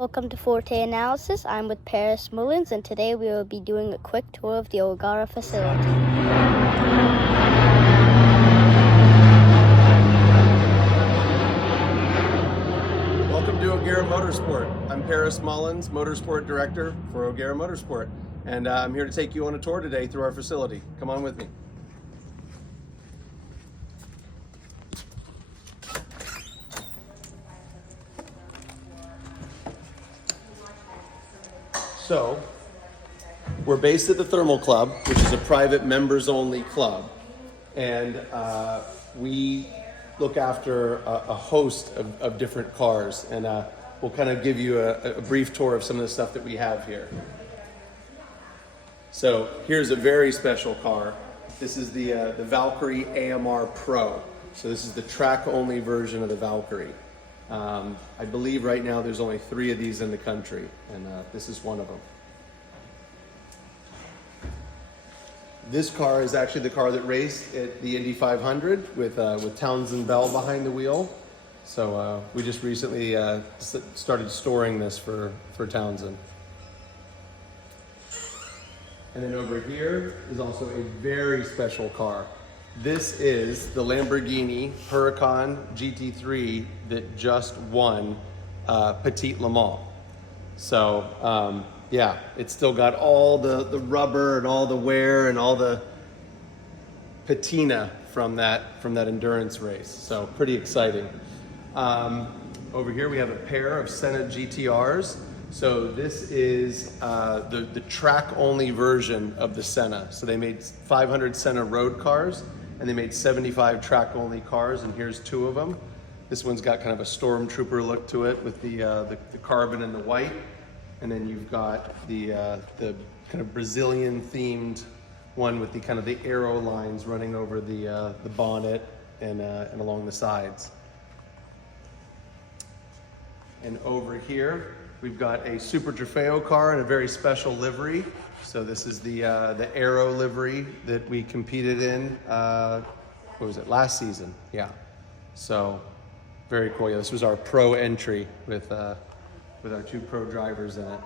Welcome to Forte Analysis. I'm with Paris Mullins, and today we will be doing a quick tour of the O'Gara facility. Welcome to O'Gara Motorsport. I'm Paris Mullins, Motorsport Director for O'Gara Motorsport, and I'm here to take you on a tour today through our facility. Come on with me. So, we're based at the Thermal Club, which is a private members-only club, and we look after a host of different cars, and we'll kind of give you a brief tour of some of the stuff that we have here. So here's a very special car. This is the Valkyrie AMR Pro. So this is the track-only version of the Valkyrie. I believe right now there's only 3 of these in the country, and this is one of them. This car is actually the car that raced at the Indy 500 with Townsend Bell behind the wheel. So we just recently started storing this for Townsend. And then over here is also a very special car. This is the Lamborghini Huracan GT3 that just won Petite Le Mans. So yeah, it's still got all the rubber and all the wear and all the patina from that endurance race. So pretty exciting. Over here we have a pair of Senna GTRs. So this is the track-only version of the Senna. So they made 500 Senna road cars, and they made 75 track-only cars, and here's 2 of them. This one's got kind of a stormtrooper look to it with the carbon and the white. And then you've got the kind of Brazilian-themed one with the kind of the arrow lines running over the bonnet and along the sides. And over here, we've got a Super Trofeo car in a very special livery. So this is the Aero livery that we competed in, what was it, last season? Yeah. So very cool. Yeah, this was our pro entry with our 2 pro drivers in it.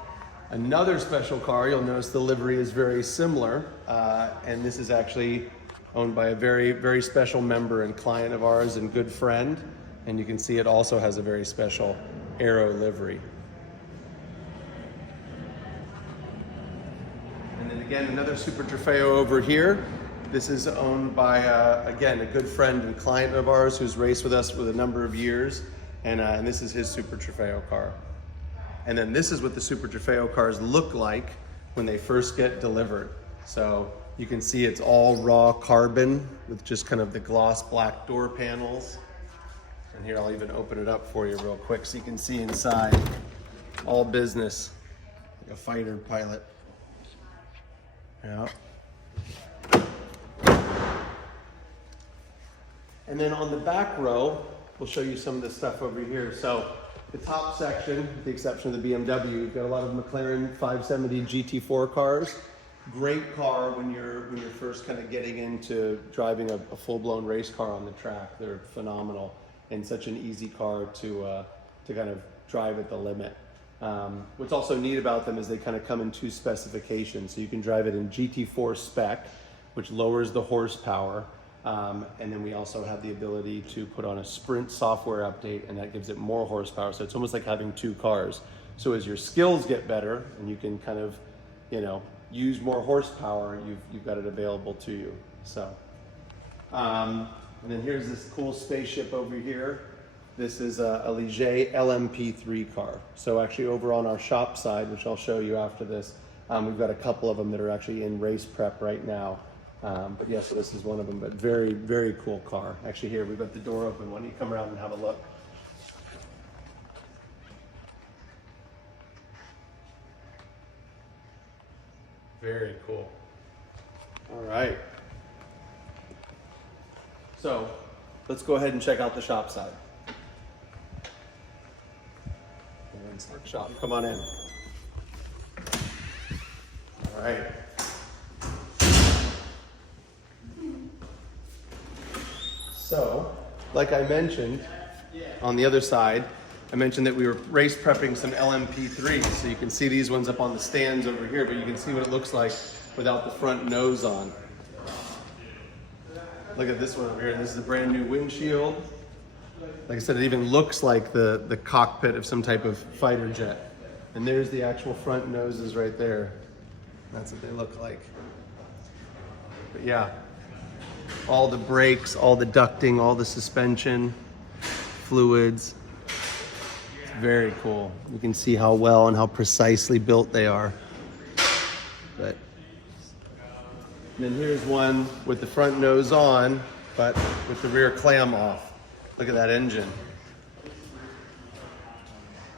Another special car, you'll notice the livery is very similar, and this is actually owned by a very, very special member and client of ours and good friend. And you can see it also has a very special Aero livery. And then again, another Super Trofeo over here. This is owned by, again, a good friend and client of ours who's raced with us for a number of years. And this is his Super Trofeo car. And then this is what the Super Trofeo cars look like when they first get delivered. So you can see it's all raw carbon with just kind of the gloss black door panels. And here, I'll even open it up for you real quick so you can see inside. All business, like a fighter pilot. Yeah. And then on the back row, we'll show you some of the stuff over here. So the top section, with the exception of the BMW, you've got a lot of McLaren 570 GT4 cars. Great car when you're first kind of getting into driving a full-blown race car on the track. They're phenomenal and such an easy car to kind of drive at the limit. What's also neat about them is they kind of come in 2 specifications. So you can drive it in GT4 spec, which lowers the horsepower. And then we also have the ability to put on a Sprint software update, and that gives it more horsepower. So it's almost like having 2 cars. So as your skills get better and you can kind of, use more horsepower, you've got it available to you. So, and then here's this cool spaceship over here. This is a Ligier LMP3 car. So actually over on our shop side, which I'll show you after this, we've got a couple of them that are actually in race prep right now. But yeah, so this is one of them, but very, very cool car. Actually here, we've got the door open. Why don't you come around and have a look? Very cool. All right. So let's go ahead and check out the shop side. Shop, come on in. All right. So, like I mentioned, on the other side, I mentioned that we were race prepping some LMP3s, so you can see these ones up on the stands over here, but you can see what it looks like without the front nose on. Look at this one over here. This is a brand new windshield. Like I said, it even looks like the cockpit of some type of fighter jet. And there's the actual front noses right there. That's what they look like. But yeah, all the brakes, all the ducting, all the suspension, fluids. It's very cool. You can see how well and how precisely built they are. But and then here's one with the front nose on, but with the rear clam off. Look at that engine.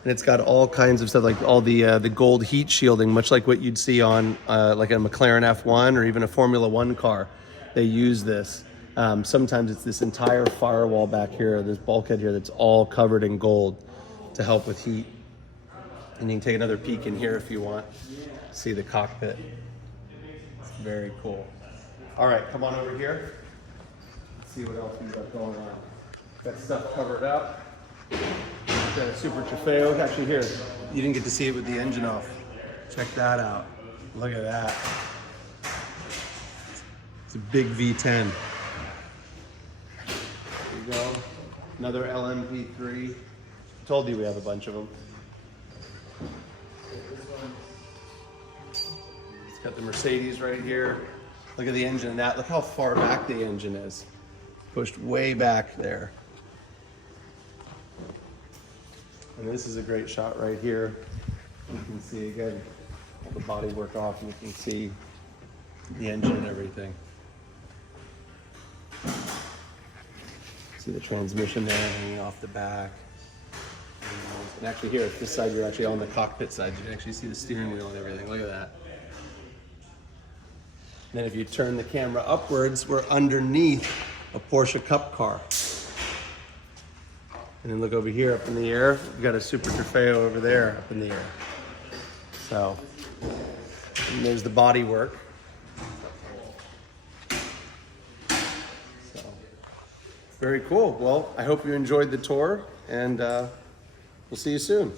And it's got all kinds of stuff, like all the gold heat shielding, much like what you'd see on like a McLaren F1 or even a Formula One car. They use this. Sometimes it's this entire firewall back here, this bulkhead here that's all covered in gold to help with heat. And you can take another peek in here if you want. See the cockpit. It's very cool. All right, come on over here. Let's see what else we've got going on. Got stuff covered up. Got a Super Trofeo. Actually, here, you didn't get to see it with the engine off. Check that out. Look at that. It's a big V10. There you go. Another LMP3. I told you we have a bunch of them. It's got the Mercedes right here. Look at the engine in that. Look how far back the engine is. Pushed way back there. And this is a great shot right here. You can see again all the body work off, and you can see the engine and everything. See the transmission there hanging off the back. And actually here, this side, you're actually on the cockpit side. You can actually see the steering wheel and everything. Look at that. And then if you turn the camera upwards, we're underneath a Porsche Cup car. And then look over here up in the air, we've got a Super Trofeo over there up in the air. So, and there's the body work. So, very cool. Well, I hope you enjoyed the tour, and we'll see you soon.